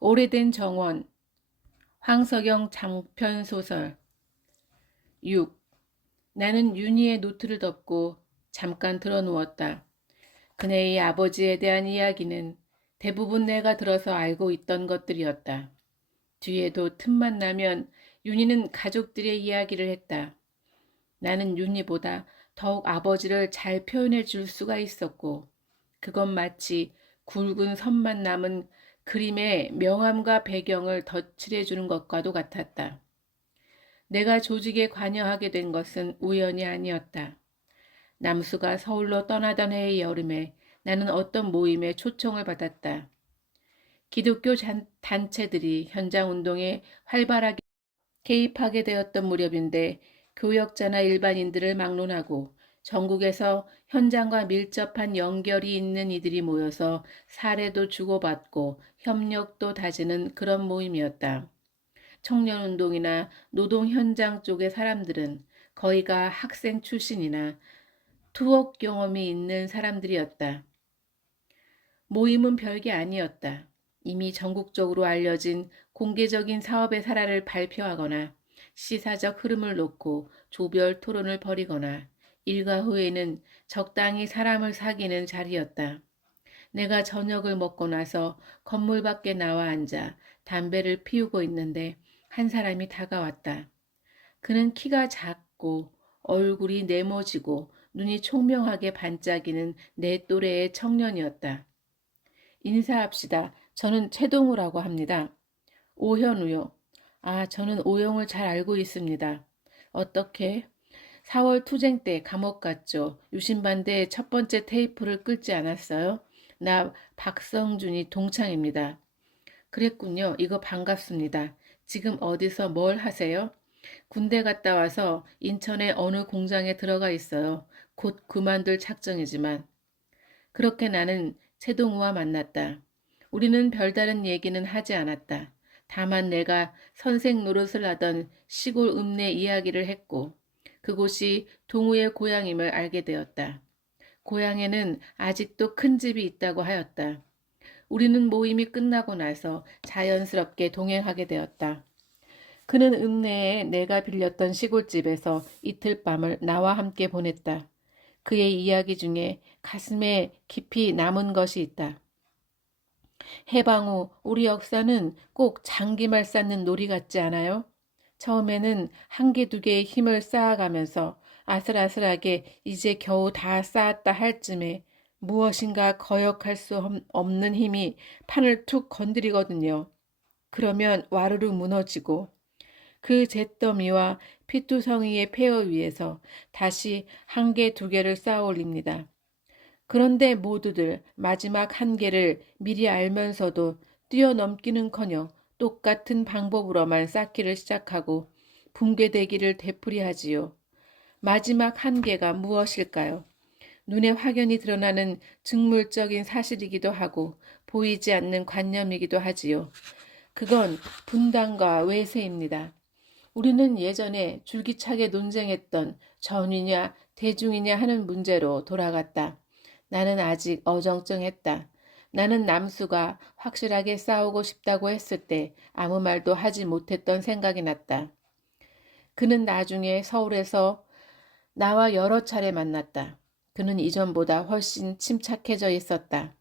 오래된 정원. 황석영 장편소설. 6. 나는 윤희의 노트를 덮고 잠깐 드러누웠다. 그네의 아버지에 대한 이야기는 대부분 내가 들어서 알고 있던 것들이었다. 뒤에도 틈만 나면 윤희는 가족들의 이야기를 했다. 나는 윤희보다 더욱 아버지를 잘 표현해 줄 수가 있었고, 그건 마치 굵은 선만 남은 그림의 명암과 배경을 덧칠해 주는 것과도 같았다. 내가 조직에 관여하게 된 것은 우연이 아니었다. 남수가 서울로 떠나던 해의 여름에 나는 어떤 모임에 초청을 받았다. 기독교 단체들이 현장 운동에 활발하게 개입하게 되었던 무렵인데 교역자나 일반인들을 막론하고 전국에서 현장과 밀접한 연결이 있는 이들이 모여서 사례도 주고받고 협력도 다지는 그런 모임이었다. 청년운동이나 노동 현장 쪽의 사람들은 거의가 학생 출신이나 투옥 경험이 있는 사람들이었다. 모임은 별게 아니었다. 이미 전국적으로 알려진 공개적인 사업의 사례를 발표하거나 시사적 흐름을 놓고 조별 토론을 벌이거나 일과 후에는 적당히 사람을 사귀는 자리였다. 내가 저녁을 먹고 나서 건물 밖에 나와 앉아 담배를 피우고 있는데 한 사람이 다가왔다. 그는 키가 작고 얼굴이 네모지고 눈이 총명하게 반짝이는 내 또래의 청년이었다. 인사합시다. 저는 최동우라고 합니다. 오현우요. 아, 저는 오영을 잘 알고 있습니다. 어떻게? 4월 투쟁 때 감옥 갔죠. 유신반대 첫 번째 테이프를 끌지 않았어요? 나 박성준이 동창입니다. 그랬군요. 이거 반갑습니다. 지금 어디서 뭘 하세요? 군대 갔다 와서 인천의 어느 공장에 들어가 있어요. 곧 그만둘 작정이지만. 그렇게 나는 최동우와 만났다. 우리는 별다른 얘기는 하지 않았다. 다만 내가 선생 노릇을 하던 시골 읍내 이야기를 했고 그곳이 동우의 고향임을 알게 되었다. 고향에는 아직도 큰 집이 있다고 하였다. 우리는 모임이 끝나고 나서 자연스럽게 동행하게 되었다. 그는 읍내에 내가 빌렸던 시골집에서 이틀 밤을 나와 함께 보냈다. 그의 이야기 중에 가슴에 깊이 남은 것이 있다. 해방 후 우리 역사는 꼭 장기말 쌓는 놀이 같지 않아요? 처음에는 한 개 두 개의 힘을 쌓아가면서 아슬아슬하게 이제 겨우 다 쌓았다 할 쯤에 무엇인가 거역할 수 없는 힘이 판을 툭 건드리거든요. 그러면 와르르 무너지고 그 잿더미와 피투성이의 폐허 위에서 다시 한 개 두 개를 쌓아 올립니다. 그런데 모두들 마지막 한계를 미리 알면서도 뛰어넘기는커녕 똑같은 방법으로만 쌓기를 시작하고 붕괴되기를 되풀이하지요. 마지막 한계가 무엇일까요? 눈에 확연히 드러나는 직물적인 사실이기도 하고 보이지 않는 관념이기도 하지요. 그건 분단과 외세입니다. 우리는 예전에 줄기차게 논쟁했던 전위냐 대중이냐 하는 문제로 돌아갔다. 나는 아직 어정쩡했다. 나는 남수가 확실하게 싸우고 싶다고 했을 때 아무 말도 하지 못했던 생각이 났다. 그는 나중에 서울에서 나와 여러 차례 만났다. 그는 이전보다 훨씬 침착해져 있었다.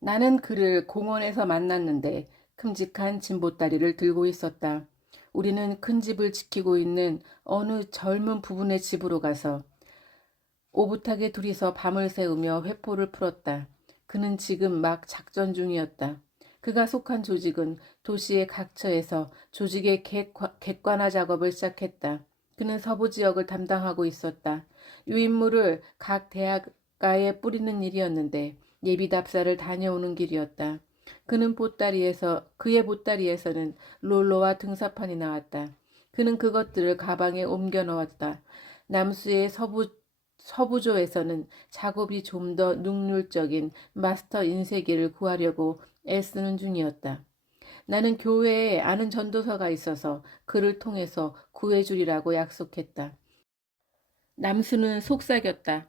나는 그를 공원에서 만났는데 큼직한 진보다리를 들고 있었다. 우리는 큰 집을 지키고 있는 어느 젊은 부부네 집으로 가서 오붓하게 둘이서 밤을 새우며 회포를 풀었다. 그는 지금 막 작전 중이었다. 그가 속한 조직은 도시의 각처에서 조직의 객관화 작업을 시작했다. 그는 서부 지역을 담당하고 있었다. 유인물을 각 대학가에 뿌리는 일이었는데 예비답사를 다녀오는 길이었다. 그의 보따리에서는 롤러와 등사판이 나왔다. 그는 그것들을 가방에 옮겨 넣었다. 남수의 서부조에서는 작업이 좀 더 능률적인 마스터 인쇄기를 구하려고 애쓰는 중이었다. 나는 교회에 아는 전도서가 있어서 그를 통해서 구해주리라고 약속했다. 남수는 속삭였다.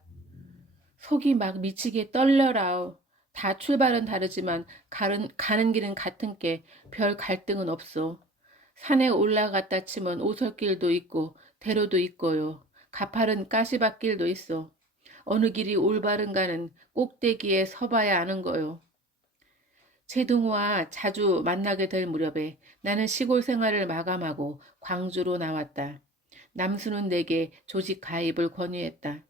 속이 막 미치게 떨려라오. 다 출발은 다르지만 가는 길은 같은 게 별 갈등은 없어. 산에 올라갔다 치면 오솔길도 있고 대로도 있고요. 가파른 가시밭길도 있어. 어느 길이 올바른가는 꼭대기에 서봐야 아는 거요. 최동호와 자주 만나게 될 무렵에 나는 시골 생활을 마감하고 광주로 나왔다. 남수는 내게 조직 가입을 권유했다.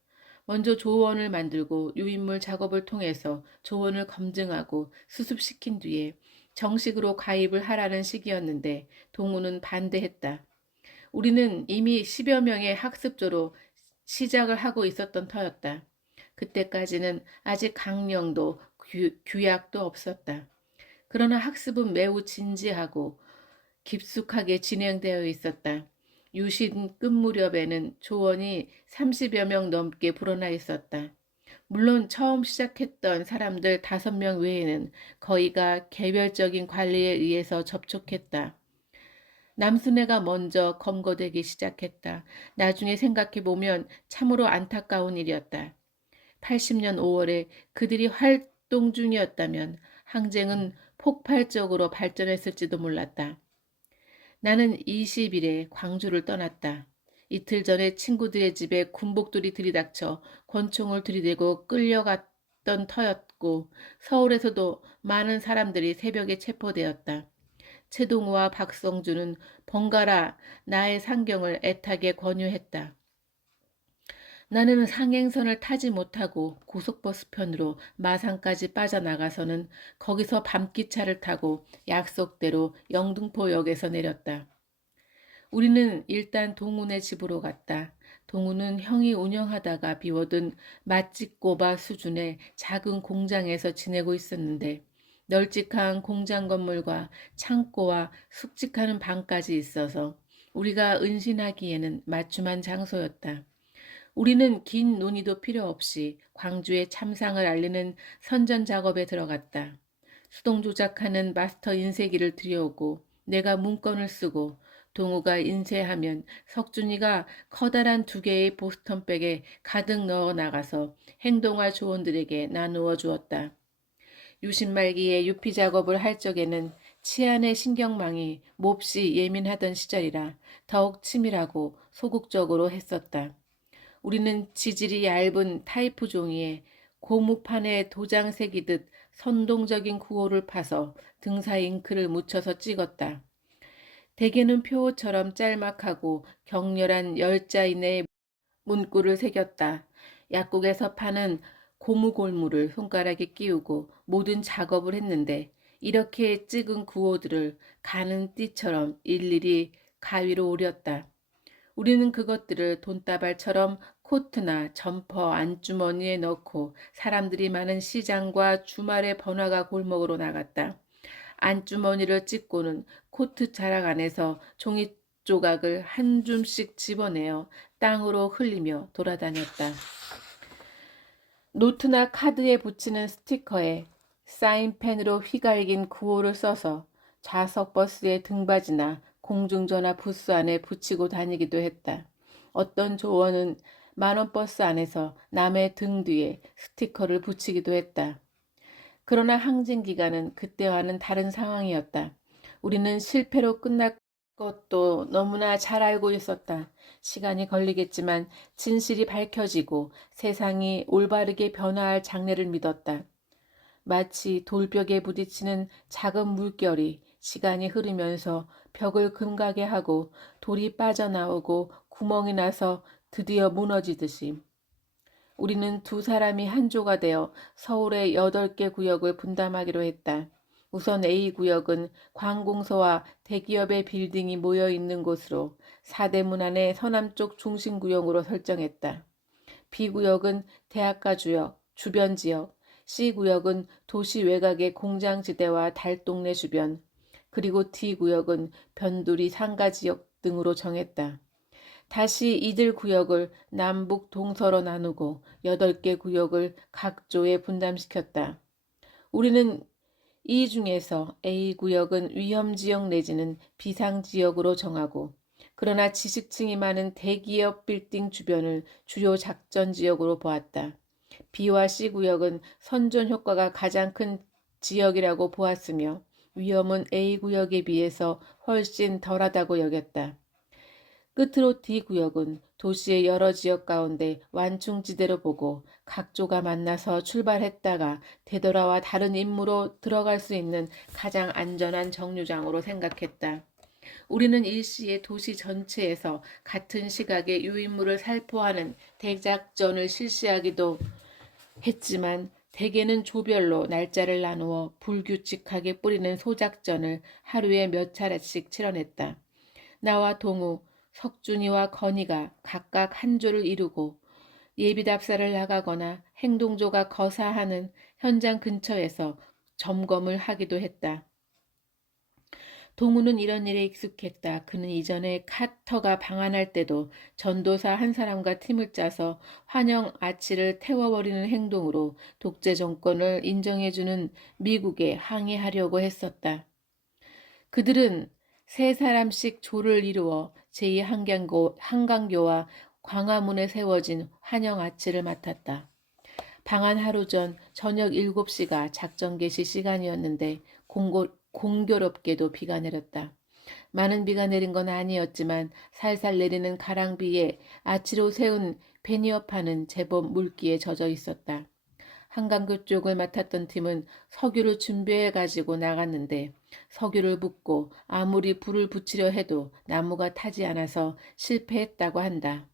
먼저 조원을 만들고 유인물 작업을 통해서 조원을 검증하고 수습시킨 뒤에 정식으로 가입을 하라는 시기였는데 동우는 반대했다. 우리는 이미 10여 명의 학습조로 시작을 하고 있었던 터였다. 그때까지는 아직 강령도 규약도 없었다. 그러나 학습은 매우 진지하고 깊숙하게 진행되어 있었다. 유신 끝 무렵에는 조원이 30여 명 넘게 불어나 있었다. 물론 처음 시작했던 사람들 5명 외에는 거의가 개별적인 관리에 의해서 접촉했다. 남순애가 먼저 검거되기 시작했다. 나중에 생각해보면 참으로 안타까운 일이었다. 80년 5월에 그들이 활동 중이었다면 항쟁은 폭발적으로 발전했을지도 몰랐다. 나는 20일에 광주를 떠났다. 이틀 전에 친구들의 집에 군복들이 들이닥쳐 권총을 들이대고 끌려갔던 터였고 서울에서도 많은 사람들이 새벽에 체포되었다. 최동우와 박성준은 번갈아 나의 상경을 애타게 권유했다. 나는 상행선을 타지 못하고 고속버스 편으로 마산까지 빠져나가서는 거기서 밤기차를 타고 약속대로 영등포역에서 내렸다. 우리는 일단 동훈의 집으로 갔다. 동훈은 형이 운영하다가 비워둔 맛집 꼬바 수준의 작은 공장에서 지내고 있었는데 널찍한 공장 건물과 창고와 숙직하는 방까지 있어서 우리가 은신하기에는 맞춤한 장소였다. 우리는 긴 논의도 필요 없이 광주의 참상을 알리는 선전 작업에 들어갔다. 수동 조작하는 마스터 인쇄기를 들여오고 내가 문건을 쓰고 동우가 인쇄하면 석준이가 커다란 2개의 보스턴백에 가득 넣어 나가서 행동할 조원들에게 나누어 주었다. 유신 말기에 유피 작업을 할 적에는 치안의 신경망이 몹시 예민하던 시절이라 더욱 치밀하고 소극적으로 했었다. 우리는 지질이 얇은 타이프 종이에 고무판에 도장 새기듯 선동적인 구호를 파서 등사 잉크를 묻혀서 찍었다. 대개는 표처럼 짤막하고 격렬한 10자 이내의 문구를 새겼다. 약국에서 파는 고무골무를 손가락에 끼우고 모든 작업을 했는데 이렇게 찍은 구호들을 가는 띠처럼 일일이 가위로 오렸다. 우리는 그것들을 돈다발처럼 코트나 점퍼 안주머니에 넣고 사람들이 많은 시장과 주말의 번화가 골목으로 나갔다. 안주머니를 찢고는 코트 자락 안에서 종이 조각을 한 줌씩 집어내어 땅으로 흘리며 돌아다녔다. 노트나 카드에 붙이는 스티커에 사인펜으로 휘갈긴 구호를 써서 좌석 버스의 등받이나 공중전화 부스 안에 붙이고 다니기도 했다. 어떤 조원은 만원 버스 안에서 남의 등 뒤에 스티커를 붙이기도 했다. 그러나 항쟁 기간은 그때와는 다른 상황이었다. 우리는 실패로 끝날 것도 너무나 잘 알고 있었다. 시간이 걸리겠지만 진실이 밝혀지고 세상이 올바르게 변화할 장래를 믿었다. 마치 돌벽에 부딪히는 작은 물결이 시간이 흐르면서 벽을 금가게 하고 돌이 빠져나오고 구멍이 나서 드디어 무너지듯이 우리는 두 사람이 한 조가 되어 서울의 8개 구역을 분담하기로 했다. 우선 A구역은 관공서와 대기업의 빌딩이 모여 있는 곳으로 사대문 안의 서남쪽 중심구역으로 설정했다. B구역은 대학가 주역, 주변 지역, C구역은 도시 외곽의 공장지대와 달동네 주변, 그리고 D구역은 변두리 상가지역 등으로 정했다. 다시 이들 구역을 남북 동서로 나누고 8개 구역을 각 조에 분담시켰다. 우리는 이 중에서 A구역은 위험지역 내지는 비상지역으로 정하고 그러나 지식층이 많은 대기업 빌딩 주변을 주요 작전지역으로 보았다. B와 C구역은 선전 효과가 가장 큰 지역이라고 보았으며 위험은 A구역에 비해서 훨씬 덜하다고 여겼다. 끝으로 D구역은 도시의 여러 지역 가운데 완충지대로 보고 각조가 만나서 출발했다가 되돌아와 다른 임무로 들어갈 수 있는 가장 안전한 정류장으로 생각했다. 우리는 일시에 도시 전체에서 같은 시각에 유인물을 살포하는 대작전을 실시하기도 했지만 대개는 조별로 날짜를 나누어 불규칙하게 뿌리는 소작전을 하루에 몇 차례씩 치러냈다. 나와 동우, 석준이와 건이가 각각 한 조를 이루고 예비답사를 나가거나 행동조가 거사하는 현장 근처에서 점검을 하기도 했다. 동우는 이런 일에 익숙했다. 그는 이전에 카터가 방한할 때도 전도사 한 사람과 팀을 짜서 환영 아치를 태워버리는 행동으로 독재 정권을 인정해주는 미국에 항의하려고 했었다. 그들은 세 사람씩 조를 이루어 제2한강교와 광화문에 세워진 환영 아치를 맡았다. 방한 하루 전 저녁 7시가 작전 개시 시간이었는데 공교롭게도 비가 내렸다. 많은 비가 내린 건 아니었지만 살살 내리는 가랑비에 아치로 세운 베니어판은 제법 물기에 젖어 있었다. 한강교 쪽을 맡았던 팀은 석유를 준비해 가지고 나갔는데 석유를 붓고 아무리 불을 붙이려 해도 나무가 타지 않아서 실패했다고 한다.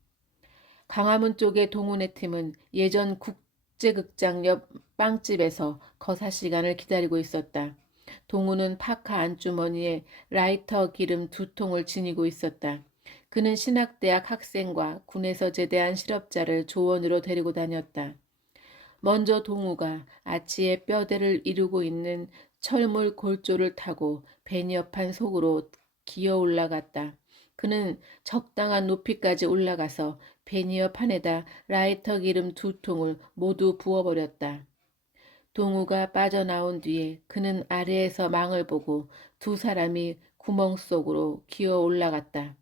광화문 쪽의 동훈의 팀은 예전 국제극장 옆 빵집에서 거사 시간을 기다리고 있었다. 동훈은 파카 안주머니에 라이터 기름 2통을 지니고 있었다. 그는 신학대학 학생과 군에서 제대한 실업자를 조언으로 데리고 다녔다. 먼저 동우가 아치의 뼈대를 이루고 있는 철물 골조를 타고 베니어판 속으로 기어 올라갔다. 그는 적당한 높이까지 올라가서 베니어판에다 라이터 기름 2통을 모두 부어버렸다. 동우가 빠져나온 뒤에 그는 아래에서 망을 보고 두 사람이 구멍 속으로 기어 올라갔다.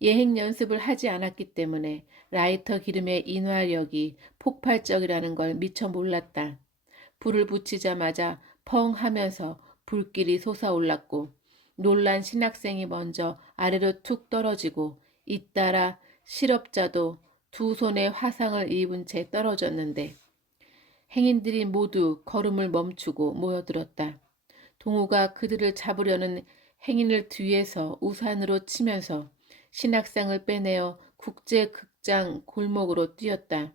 예행 연습을 하지 않았기 때문에 라이터 기름의 인화력이 폭발적이라는 걸 미처 몰랐다. 불을 붙이자마자 펑 하면서 불길이 솟아올랐고 놀란 신학생이 먼저 아래로 툭 떨어지고 잇따라 실업자도 두 손에 화상을 입은 채 떨어졌는데 행인들이 모두 걸음을 멈추고 모여들었다. 동우가 그들을 잡으려는 행인을 뒤에서 우산으로 치면서 신학생을 빼내어 국제극장 골목으로 뛰었다.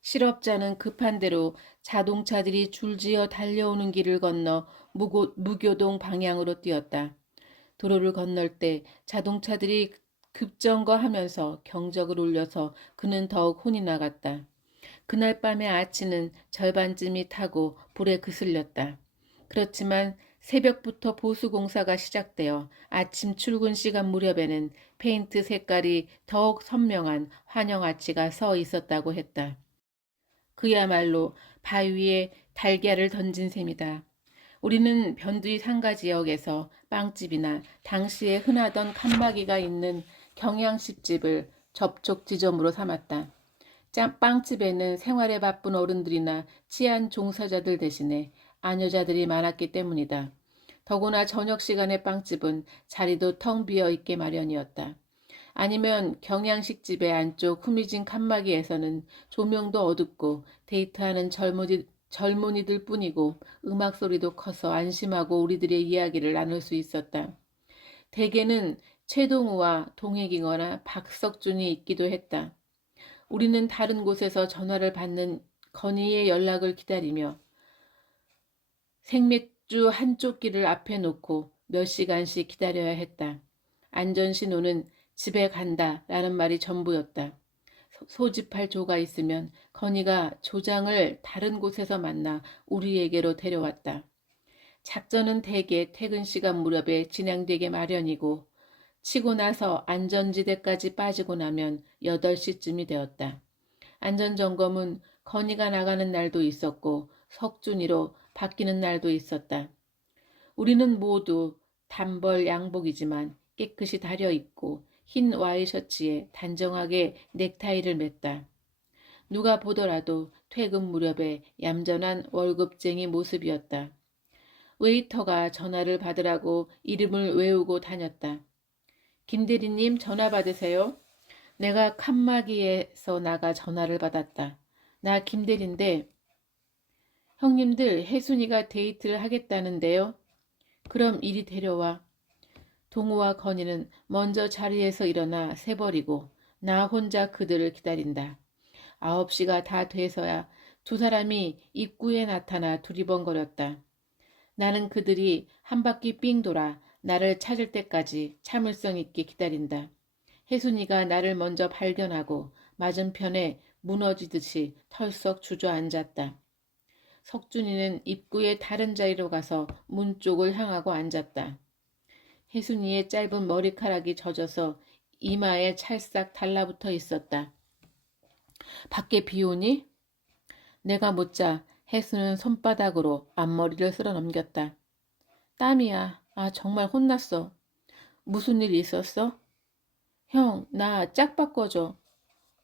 실업자는 급한 대로 자동차들이 줄지어 달려오는 길을 건너 무교동 방향으로 뛰었다. 도로를 건널 때 자동차들이 급정거하면서 경적을 울려서 그는 더욱 혼이 나갔다. 그날 밤의 아치는 절반쯤이 타고 불에 그슬렸다. 그렇지만 새벽부터 보수공사가 시작되어 아침 출근 시간 무렵에는 페인트 색깔이 더욱 선명한 환영 아치가 서 있었다고 했다. 그야말로 바위에 달걀을 던진 셈이다. 우리는 변두리 상가 지역에서 빵집이나 당시에 흔하던 칸막이가 있는 경양식집을 접촉 지점으로 삼았다. 빵집에는 생활에 바쁜 어른들이나 치안 종사자들 대신에 아녀자들이 많았기 때문이다. 더구나 저녁 시간의 빵집은 자리도 텅 비어 있게 마련이었다. 아니면 경양식집의 안쪽 후미진 칸막이에서는 조명도 어둡고 데이트하는 젊은이들 뿐이고 음악 소리도 커서 안심하고 우리들의 이야기를 나눌 수 있었다. 대개는 최동우와 동익이거나 박석준이 있기도 했다. 우리는 다른 곳에서 전화를 받는 건희의 연락을 기다리며 생맥주 한 쪽기를 앞에 놓고 몇 시간씩 기다려야 했다. 안전신호는 집에 간다 라는 말이 전부였다. 소집할 조가 있으면 건희가 조장을 다른 곳에서 만나 우리에게로 데려왔다. 작전은 대개 퇴근 시간 무렵에 진행되게 마련이고 치고 나서 안전지대까지 빠지고 나면 8시쯤이 되었다. 안전점검은 건이가 나가는 날도 있었고 석준이로 바뀌는 날도 있었다. 우리는 모두 단벌 양복이지만 깨끗이 다려 입고 흰 와이셔츠에 단정하게 넥타이를 맸다. 누가 보더라도 퇴근 무렵에 얌전한 월급쟁이 모습이었다. 웨이터가 전화를 받으라고 이름을 외우고 다녔다. 김 대리님 전화 받으세요. 내가 칸막이에서 나가 전화를 받았다. 나 김 대리인데 형님들 혜순이가 데이트를 하겠다는데요. 그럼 이리 데려와. 동우와 건이는 먼저 자리에서 일어나 새버리고 나 혼자 그들을 기다린다. 9시가 다 돼서야 두 사람이 입구에 나타나 두리번거렸다. 나는 그들이 한 바퀴 삥 돌아 나를 찾을 때까지 참을성 있게 기다린다. 혜순이가 나를 먼저 발견하고 맞은편에 무너지듯이 털썩 주저앉았다. 석준이는 입구의 다른 자리로 가서 문 쪽을 향하고 앉았다. 혜순이의 짧은 머리카락이 젖어서 이마에 찰싹 달라붙어 있었다. 밖에 비 오니? 내가 묻자 혜수는 손바닥으로 앞머리를 쓸어 넘겼다. 땀이야. 아, 정말 혼났어. 무슨 일 있었어? 형, 나 짝 바꿔줘.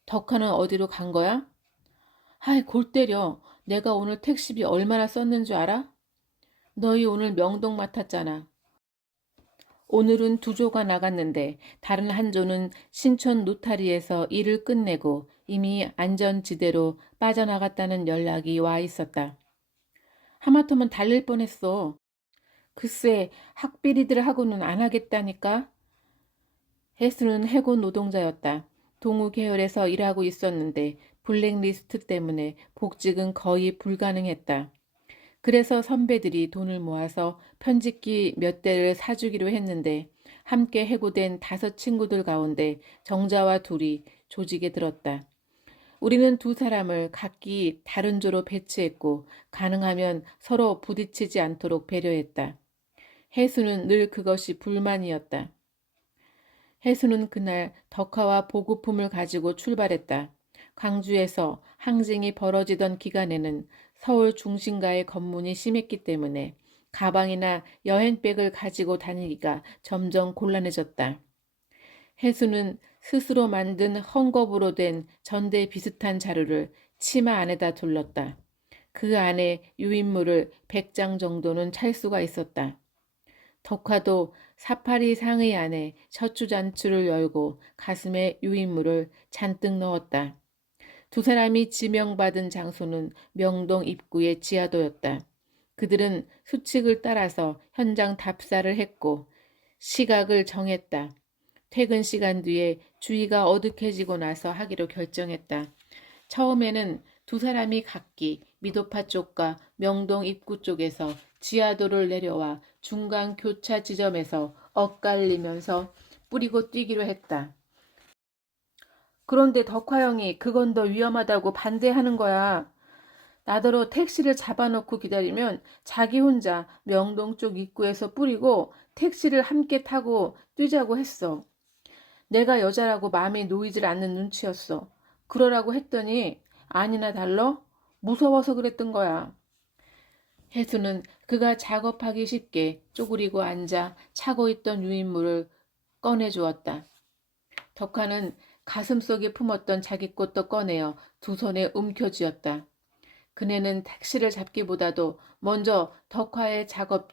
덕화는 어디로 간 거야? 아이, 골 때려. 내가 오늘 택시비 얼마나 썼는 줄 알아? 너희 오늘 명동 맡았잖아. 오늘은 두 조가 나갔는데 다른 한 조는 신촌 노타리에서 일을 끝내고 이미 안전지대로 빠져나갔다는 연락이 와 있었다. 하마터면 달릴 뻔했어. 글쎄, 학비리들하고는 안 하겠다니까. 혜수는 해고 노동자였다. 동우 계열에서 일하고 있었는데 블랙리스트 때문에 복직은 거의 불가능했다. 그래서 선배들이 돈을 모아서 편집기 몇 대를 사주기로 했는데 함께 해고된 5 친구들 가운데 정자와 둘이 조직에 들었다. 우리는 두 사람을 각기 다른 조로 배치했고 가능하면 서로 부딪히지 않도록 배려했다. 혜수는 늘 그것이 불만이었다. 혜수는 그날 덕화와 보급품을 가지고 출발했다. 광주에서 항쟁이 벌어지던 기간에는 서울 중심가의 검문이 심했기 때문에 가방이나 여행백을 가지고 다니기가 점점 곤란해졌다. 혜수는 스스로 만든 헝겊으로 된 전대 비슷한 자루를 치마 안에다 둘렀다. 그 안에 유인물을 100장 정도는 찰 수가 있었다. 덕화도 사파리 상의 안에 셔츠잔추를 열고 가슴에 유인물을 잔뜩 넣었다. 두 사람이 지명받은 장소는 명동 입구의 지하도였다. 그들은 수칙을 따라서 현장 답사를 했고 시각을 정했다. 퇴근 시간 뒤에 주위가 어둑해지고 나서 하기로 결정했다. 처음에는 두 사람이 각기 미도파 쪽과 명동 입구 쪽에서 지하도를 내려와 중간 교차 지점에서 엇갈리면서 뿌리고 뛰기로 했다. 그런데 덕화영이 그건 더 위험하다고 반대하는 거야. 나더러 택시를 잡아놓고 기다리면 자기 혼자 명동 쪽 입구에서 뿌리고 택시를 함께 타고 뛰자고 했어. 내가 여자라고 마음이 놓이질 않는 눈치였어. 그러라고 했더니 아니나 달러? 무서워서 그랬던 거야. 혜수는 그가 작업하기 쉽게 쪼그리고 앉아 차고 있던 유인물을 꺼내주었다. 덕화는 가슴속에 품었던 자기 꽃도 꺼내어 두 손에 움켜쥐었다. 그네는 택시를 잡기보다도 먼저 덕화의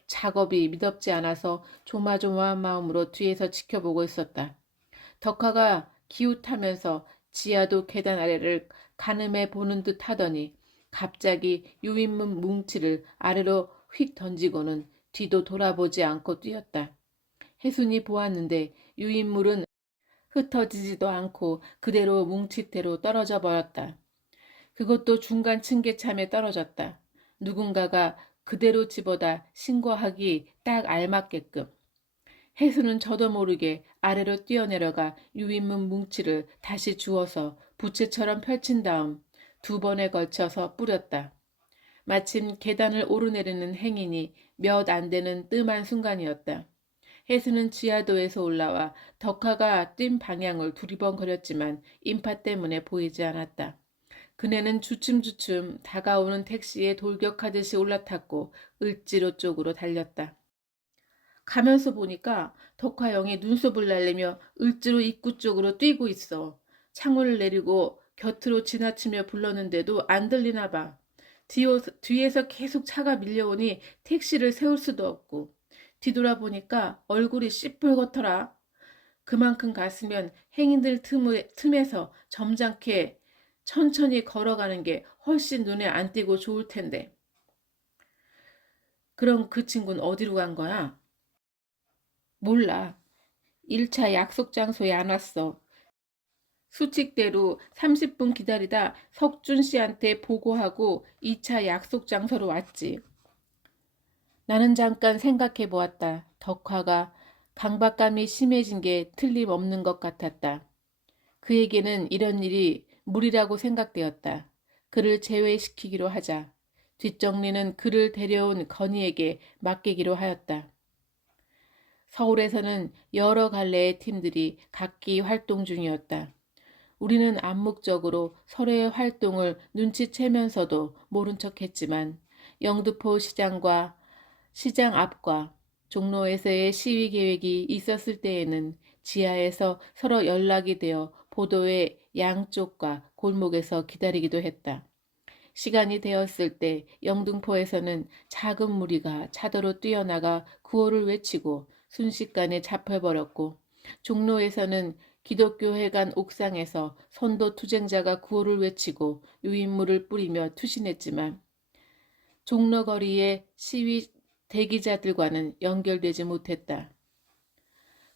작업이 미덥지 않아서 조마조마한 마음으로 뒤에서 지켜보고 있었다. 덕화가 기웃하면서 지하도 계단 아래를 가늠해 보는 듯 하더니 갑자기 유인물 뭉치를 아래로 휙 던지고는 뒤도 돌아보지 않고 뛰었다. 혜순이 보았는데 유인물은 흩어지지도 않고 그대로 뭉칫대로 떨어져 버렸다. 그것도 중간 층계참에 떨어졌다. 누군가가 그대로 집어다 신고하기 딱 알맞게끔. 혜수는 저도 모르게 아래로 뛰어내려가 유인물 뭉치를 다시 주워서 부채처럼 펼친 다음 2번에 걸쳐서 뿌렸다. 마침 계단을 오르내리는 행인이 몇 안 되는 뜸한 순간이었다. 혜수는 지하도에서 올라와 덕화가 뛴 방향을 두리번거렸지만 인파 때문에 보이지 않았다. 그네는 주춤주춤 다가오는 택시에 돌격하듯이 올라탔고 을지로 쪽으로 달렸다. 가면서 보니까 덕화영이 눈썹을 날리며 을지로 입구 쪽으로 뛰고 있어. 창문을 내리고 곁으로 지나치며 불렀는데도 안 들리나 봐. 뒤에서 계속 차가 밀려오니 택시를 세울 수도 없고 뒤돌아보니까 얼굴이 시뻘겋더라. 그만큼 갔으면 행인들 틈에서 점잖게 천천히 걸어가는 게 훨씬 눈에 안 띄고 좋을 텐데. 그럼 그 친구는 어디로 간 거야? 몰라. 1차 약속 장소에 안 왔어. 수칙대로 30분 기다리다 석준 씨한테 보고하고 2차 약속 장소로 왔지. 나는 잠깐 생각해 보았다. 덕화가 강박감이 심해진 게 틀림없는 것 같았다. 그에게는 이런 일이 무리라고 생각되었다. 그를 제외시키기로 하자. 뒷정리는 그를 데려온 건희에게 맡기기로 하였다. 서울에서는 여러 갈래의 팀들이 각기 활동 중이었다. 우리는 암묵적으로 서로의 활동을 눈치채면서도 모른 척했지만 영등포 시장과 시장 앞과 종로에서의 시위 계획이 있었을 때에는 지하에서 서로 연락이 되어 보도의 양쪽과 골목에서 기다리기도 했다. 시간이 되었을 때 영등포에서는 작은 무리가 차도로 뛰어나가 구호를 외치고 순식간에 잡혀버렸고 종로에서는 기독교회관 옥상에서 선도 투쟁자가 구호를 외치고 유인물을 뿌리며 투신했지만 종로거리의 시위 대기자들과는 연결되지 못했다.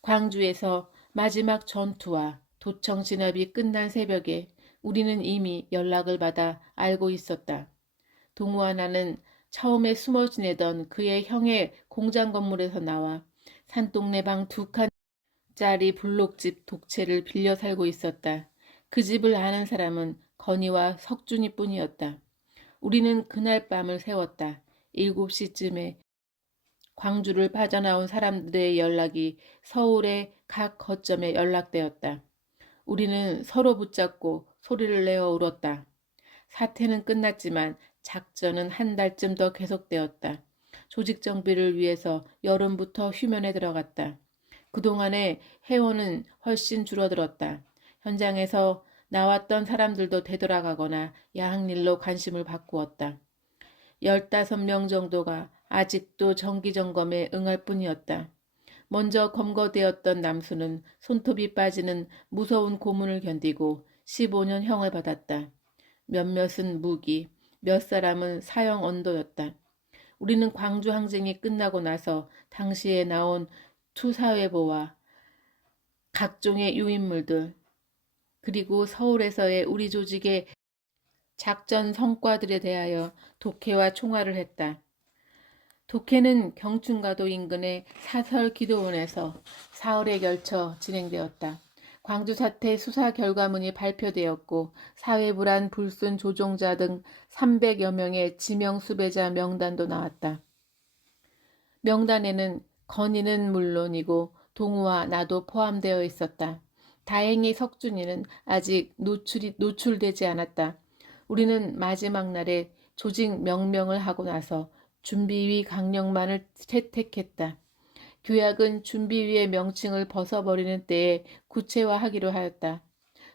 광주에서 마지막 전투와 도청 진압이 끝난 새벽에 우리는 이미 연락을 받아 알고 있었다. 동우와 나는 처음에 숨어 지내던 그의 형의 공장 건물에서 나와 산동네 방 2칸짜리 블록집 독채를 빌려 살고 있었다. 그 집을 아는 사람은 건희와 석준이 뿐이었다. 우리는 그날 밤을 새웠다. 7시쯤에 광주를 빠져나온 사람들의 연락이 서울의 각 거점에 연락되었다. 우리는 서로 붙잡고 소리를 내어 울었다. 사태는 끝났지만 작전은 한 달쯤 더 계속되었다. 조직 정비를 위해서 여름부터 휴면에 들어갔다. 그동안의 해원은 훨씬 줄어들었다. 현장에서 나왔던 사람들도 되돌아가거나 야학 일로 관심을 바꾸었다. 15명 정도가 아직도 정기점검에 응할 뿐이었다. 먼저 검거되었던 남수는 손톱이 빠지는 무서운 고문을 견디고 15년 형을 받았다. 몇몇은 무기, 몇 사람은 사형 언도였다. 우리는 광주 항쟁이 끝나고 나서 당시에 나온 투사회보와 각종의 유인물들, 그리고 서울에서의 우리 조직의 작전 성과들에 대하여 독해와 총화를 했다. 독해는 경춘가도 인근의 사설 기도원에서 사흘에 걸쳐 진행되었다. 광주 사태 수사 결과문이 발표되었고 사회불안 불순 조종자 등 300여 명의 지명 수배자 명단도 나왔다. 명단에는 건희는 물론이고 동우와 나도 포함되어 있었다. 다행히 석준이는 아직 노출되지 않았다. 우리는 마지막 날에 조직 명명을 하고 나서 준비위 강령만을 채택했다. 규약은 준비위의 명칭을 벗어버리는 때에 구체화하기로 하였다.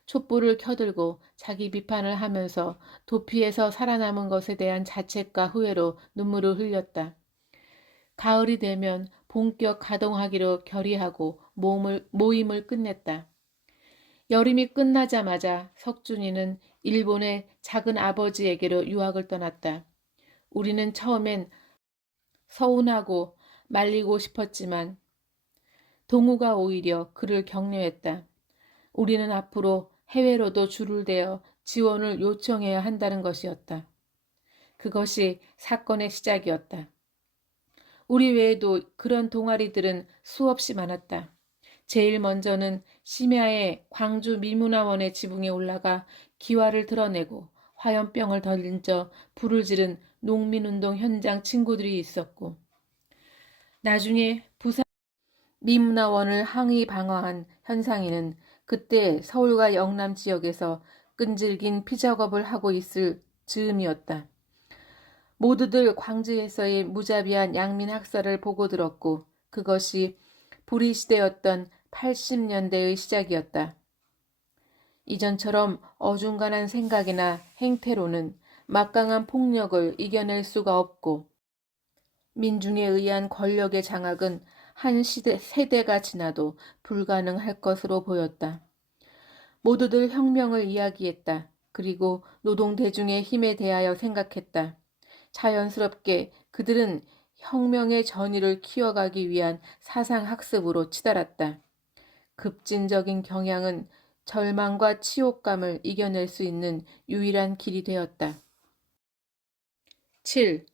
촛불을 켜들고 자기 비판을 하면서 도피해서 살아남은 것에 대한 자책과 후회로 눈물을 흘렸다. 가을이 되면 본격 가동하기로 결의하고 모임을 끝냈다. 여름이 끝나자마자 석준이는 일본의 작은 아버지에게로 유학을 떠났다. 우리는 처음엔 서운하고 말리고 싶었지만 동우가 오히려 그를 격려했다. 우리는 앞으로 해외로도 줄을 대어 지원을 요청해야 한다는 것이었다. 그것이 사건의 시작이었다. 우리 외에도 그런 동아리들은 수없이 많았다. 제일 먼저는 심야에 광주 미문화원의 지붕에 올라가 기와를 드러내고 화염병을 던져 불을 지른 농민운동 현장 친구들이 있었고, 나중에 부산 미문화원을 항의 방어한 현상이는 그때 서울과 영남 지역에서 끈질긴 피작업을 하고 있을 즈음이었다. 모두들 광주에서의 무자비한 양민 학살을 보고 들었고 그것이 불의 시대였던 80년대의 시작이었다. 이전처럼 어중간한 생각이나 행태로는 막강한 폭력을 이겨낼 수가 없고 민중에 의한 권력의 장악은 한 세대가 지나도 불가능할 것으로 보였다. 모두들 혁명을 이야기했다. 그리고 노동 대중의 힘에 대하여 생각했다. 자연스럽게 그들은 혁명의 전위를 키워가기 위한 사상학습으로 치달았다. 급진적인 경향은 절망과 치욕감을 이겨낼 수 있는 유일한 길이 되었다. 7.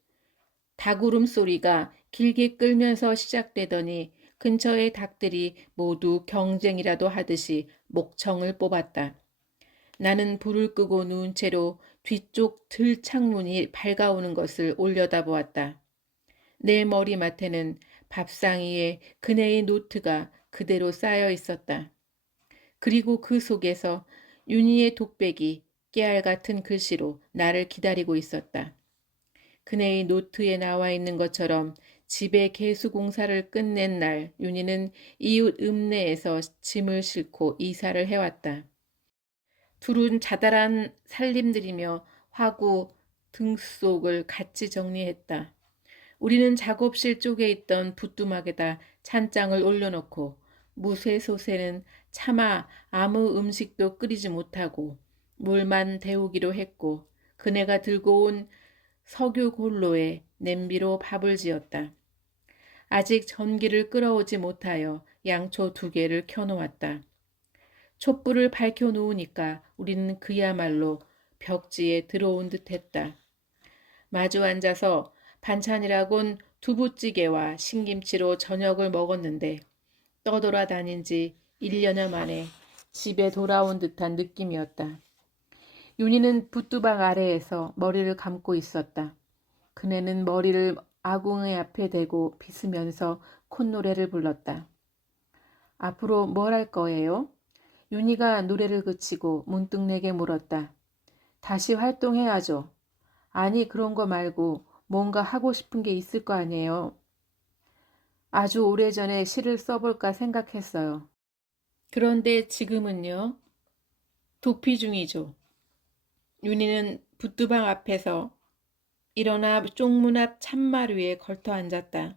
닭 울음소리가 길게 끌면서 시작되더니 근처의 닭들이 모두 경쟁이라도 하듯이 목청을 뽑았다. 나는 불을 끄고 누운 채로 뒤쪽 들 창문이 밝아오는 것을 올려다보았다. 내 머리맡에는 밥상 위에 그네의 노트가 그대로 쌓여 있었다. 그리고 그 속에서 윤희의 독백이 깨알 같은 글씨로 나를 기다리고 있었다. 그네의 노트에 나와 있는 것처럼 집에 개수공사를 끝낸 날 윤희는 이웃 읍내에서 짐을 싣고 이사를 해왔다. 둘은 자잘한 살림들이며 화구 등속을 같이 정리했다. 우리는 작업실 쪽에 있던 부뚜막에다 찬장을 올려놓고 무쇠솥에는 차마 아무 음식도 끓이지 못하고 물만 데우기로 했고 그네가 들고 온 석유 골로에 냄비로 밥을 지었다. 아직 전기를 끌어오지 못하여 양초 2개를 켜놓았다. 촛불을 밝혀놓으니까 우리는 그야말로 벽지에 들어온 듯했다. 마주 앉아서 반찬이라곤 두부찌개와 신김치로 저녁을 먹었는데 떠돌아다닌 지 1년여 만에 집에 돌아온 듯한 느낌이었다. 윤희는 붓두방 아래에서 머리를 감고 있었다. 그네는 머리를 아궁이 앞에 대고 빗으면서 콧노래를 불렀다. 앞으로 뭘 할 거예요? 윤희가 노래를 그치고 문득 내게 물었다. 다시 활동해야죠. 아니 그런 거 말고 뭔가 하고 싶은 게 있을 거 아니에요. 아주 오래전에 시를 써볼까 생각했어요. 그런데 지금은요? 도피 중이죠. 윤희는 붓두방 앞에서 일어나 쪽문 앞 찬말 위에 걸터 앉았다.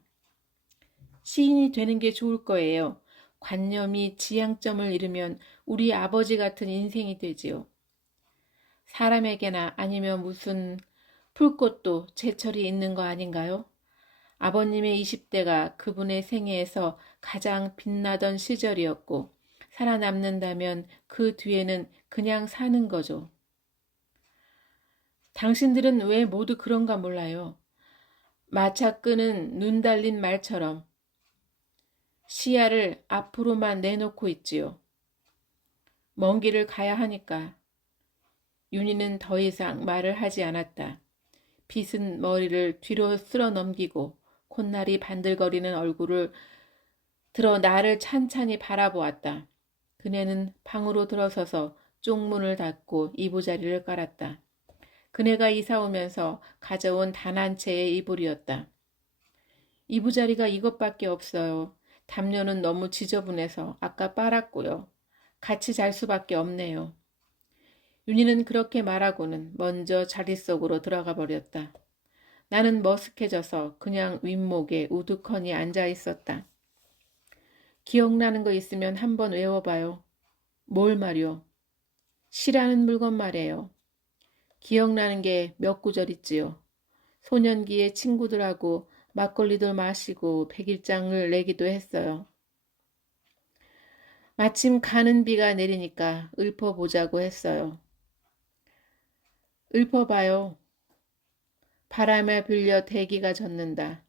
시인이 되는 게 좋을 거예요. 관념이 지향점을 잃으면 우리 아버지 같은 인생이 되지요. 사람에게나 아니면 무슨 풀꽃도 제철이 있는 거 아닌가요? 아버님의 20대가 그분의 생애에서 가장 빛나던 시절이었고 살아남는다면 그 뒤에는 그냥 사는 거죠. 당신들은 왜 모두 그런가 몰라요. 마차 끄는 눈 달린 말처럼 시야를 앞으로만 내놓고 있지요. 먼 길을 가야 하니까. 윤희는 더 이상 말을 하지 않았다. 빗은 머리를 뒤로 쓸어 넘기고 콧날이 반들거리는 얼굴을 들어 나를 찬찬히 바라보았다. 그네는 방으로 들어서서 쪽문을 닫고 이부자리를 깔았다. 그네가 이사 오면서 가져온 단 한 채의 이불이었다. 이부자리가 이것밖에 없어요. 담요는 너무 지저분해서 아까 빨았고요. 같이 잘 수밖에 없네요. 윤희는 그렇게 말하고는 먼저 자리 속으로 들어가 버렸다. 나는 머쓱해져서 그냥 윗목에 우두커니 앉아 있었다. 기억나는 거 있으면 한번 외워봐요. 뭘 말이요? 시라는 물건 말이에요. 기억나는 게 몇 구절 있지요. 소년기에 친구들하고 막걸리도 마시고 백일장을 내기도 했어요. 마침 가는 비가 내리니까 읊어보자고 했어요. 읊어봐요. 바람에 불려 대기가 젖는다.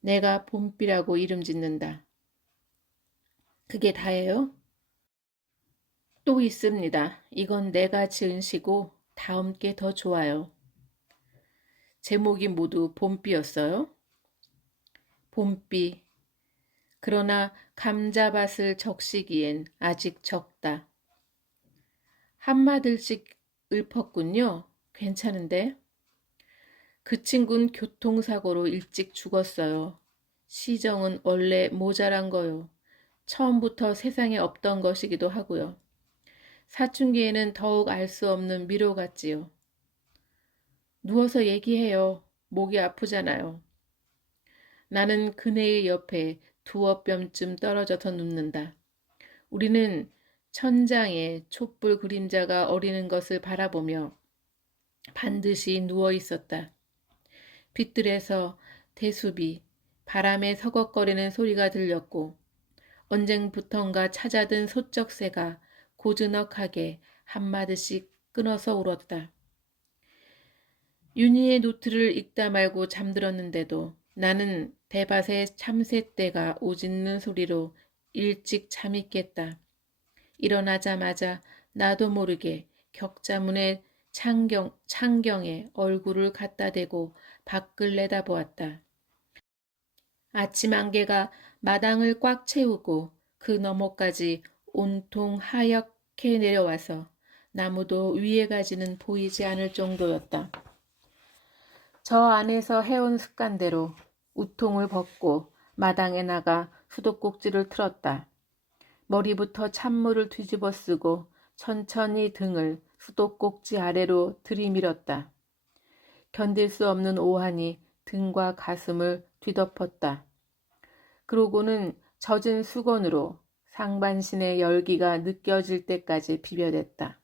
내가 봄비라고 이름 짓는다. 그게 다예요? 또 있습니다. 이건 내가 지은 시고 다음 게 더 좋아요. 제목이 모두 봄비였어요. 봄비. 그러나 감자밭을 적시기엔 아직 적다. 한마들씩 읊었군요. 괜찮은데? 그 친구는 교통사고로 일찍 죽었어요. 시정은 원래 모자란 거요. 처음부터 세상에 없던 것이기도 하고요. 사춘기에는 더욱 알 수 없는 미로 같지요. 누워서 얘기해요. 목이 아프잖아요. 나는 그네의 옆에 두어 뼘쯤 떨어져서 눕는다. 우리는 천장에 촛불 그림자가 어리는 것을 바라보며 반드시 누워 있었다. 빛들에서 대수비, 바람에 서걱거리는 소리가 들렸고 언젠부턴가 찾아든 소쩍새가 고즈넉하게 한마디씩 끊어서 울었다. 윤희의 노트를 읽다 말고 잠들었는데도 나는 대밭의 참새떼가 오짖는 소리로 일찍 잠이 깼다. 일어나자마자 나도 모르게 격자문의 창경에 얼굴을 갖다 대고 밖을 내다보았다. 아침 안개가 마당을 꽉 채우고 그 너머까지 온통 하얗게 내려와서 나무도 위에 가지는 보이지 않을 정도였다. 저 안에서 해온 습관대로 우통을 벗고 마당에 나가 수도꼭지를 틀었다. 머리부터 찬물을 뒤집어 쓰고 천천히 등을 수도꼭지 아래로 들이밀었다. 견딜 수 없는 오한이 등과 가슴을 뒤덮었다. 그러고는 젖은 수건으로 상반신의 열기가 느껴질 때까지 비벼댔다.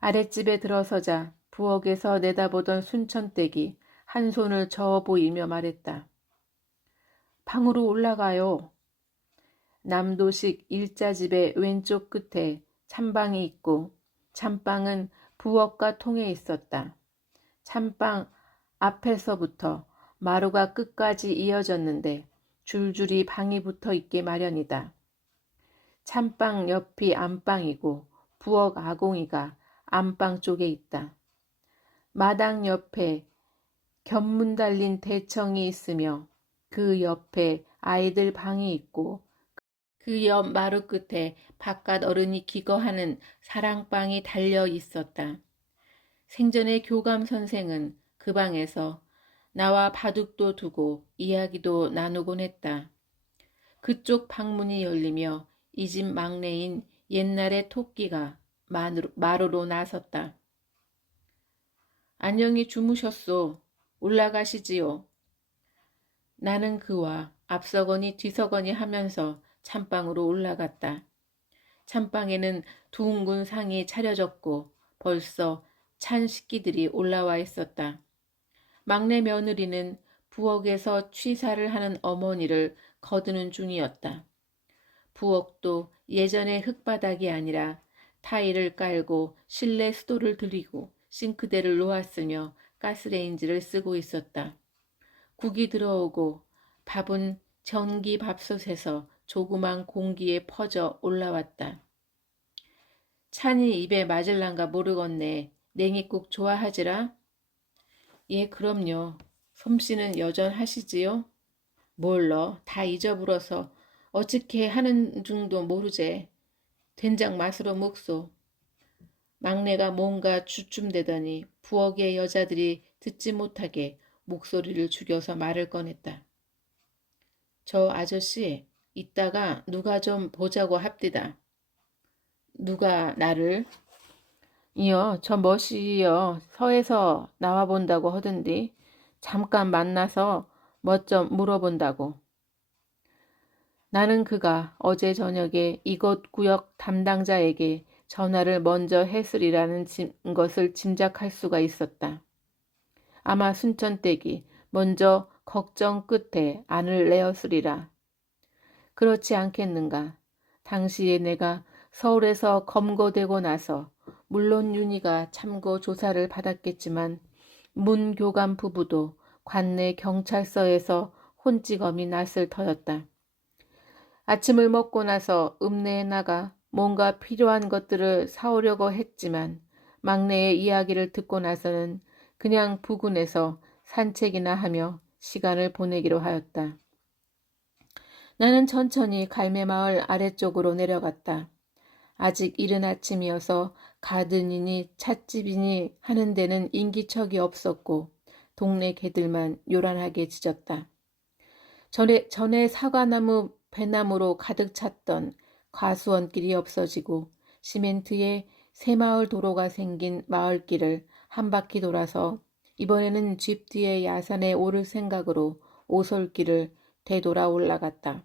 아랫집에 들어서자 부엌에서 내다보던 순천댁이 한 손을 저어 보이며 말했다. 방으로 올라가요. 남도식 일자집의 왼쪽 끝에 찬방이 있고 찬방은 부엌과 통해 있었다. 찬방 앞에서부터 마루가 끝까지 이어졌는데 줄줄이 방이 붙어 있게 마련이다. 찬방 옆이 안방이고 부엌 아궁이가 안방 쪽에 있다. 마당 옆에 견문 달린 대청이 있으며 그 옆에 아이들 방이 있고 그 옆 마루 끝에 바깥 어른이 기거하는 사랑방이 달려 있었다. 생전에 교감 선생은 그 방에서 나와 바둑도 두고 이야기도 나누곤 했다. 그쪽 방문이 열리며 이 집 막내인 옛날의 토끼가 마루로 나섰다. 안녕히 주무셨소. 올라가시지요. 나는 그와 앞서거니 뒤서거니 하면서 찬방으로 올라갔다. 찬방에는 둥근 상이 차려졌고 벌써 찬 식기들이 올라와 있었다. 막내 며느리는 부엌에서 취사를 하는 어머니를 거두는 중이었다. 부엌도 예전의 흙바닥이 아니라 타일을 깔고 실내 수도를 들이고 싱크대를 놓았으며 가스레인지를 쓰고 있었다. 국이 들어오고 밥은 전기 밥솥에서 조그만 공기에 퍼져 올라왔다. 찬이 입에 맞을란가 모르겠네. 냉이국 좋아하지라? 예, 그럼요. 솜씨는 여전하시지요? 몰러, 다 잊어불어서 어떻게 하는 중도 모르제. 된장 맛으로 먹소. 막내가 뭔가 주춤대더니 부엌의 여자들이 듣지 못하게 목소리를 죽여서 말을 꺼냈다. 저 아저씨, 이따가 누가 좀 보자고 합디다. 누가 나를? 이요, 저 멋이요. 서에서 나와본다고 하던디. 잠깐 만나서 뭐 좀 물어본다고. 나는 그가 어제 저녁에 이곳 구역 담당자에게 전화를 먼저 했으리라는 것을 짐작할 수가 있었다. 아마 순천댁이 먼저 걱정 끝에 안을 내었으리라. 그렇지 않겠는가. 당시에 내가 서울에서 검거되고 나서 물론 윤희가 참고 조사를 받았겠지만 문 교감 부부도 관내 경찰서에서 혼찌검이 났을 터였다. 아침을 먹고 나서 읍내에 나가 뭔가 필요한 것들을 사오려고 했지만 막내의 이야기를 듣고 나서는 그냥 부근에서 산책이나 하며 시간을 보내기로 하였다. 나는 천천히 갈매마을 아래쪽으로 내려갔다. 아직 이른 아침이어서 가든이니 찻집이니 하는 데는 인기척이 없었고 동네 개들만 요란하게 짖었다. 전에 사과나무 배나무로 가득 찼던 과수원길이 없어지고 시멘트에 새마을 도로가 생긴 마을길을 한 바퀴 돌아서 이번에는 집 뒤의 야산에 오를 생각으로 오솔길을 되돌아 올라갔다.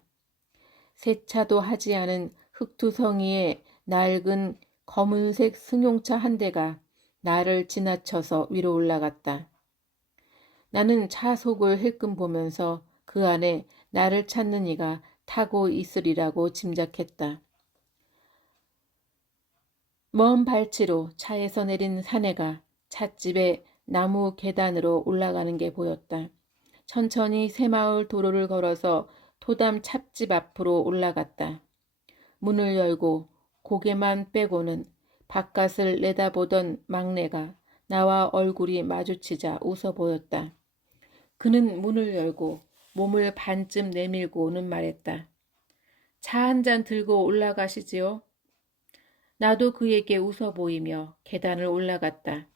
세차도 하지 않은 흙투성이의 낡은 검은색 승용차 한 대가 나를 지나쳐서 위로 올라갔다. 나는 차 속을 힐끔 보면서 그 안에 나를 찾는 이가 타고 있으리라고 짐작했다. 먼 발치로 차에서 내린 사내가 찻집의 나무 계단으로 올라가는 게 보였다. 천천히 새마을 도로를 걸어서 토담 찻집 앞으로 올라갔다. 문을 열고 고개만 빼고는 바깥을 내다보던 막내가 나와 얼굴이 마주치자 웃어 보였다. 그는 문을 열고 몸을 반쯤 내밀고는 말했다. 차 한 잔 들고 올라가시지요? 나도 그에게 웃어 보이며 계단을 올라갔다.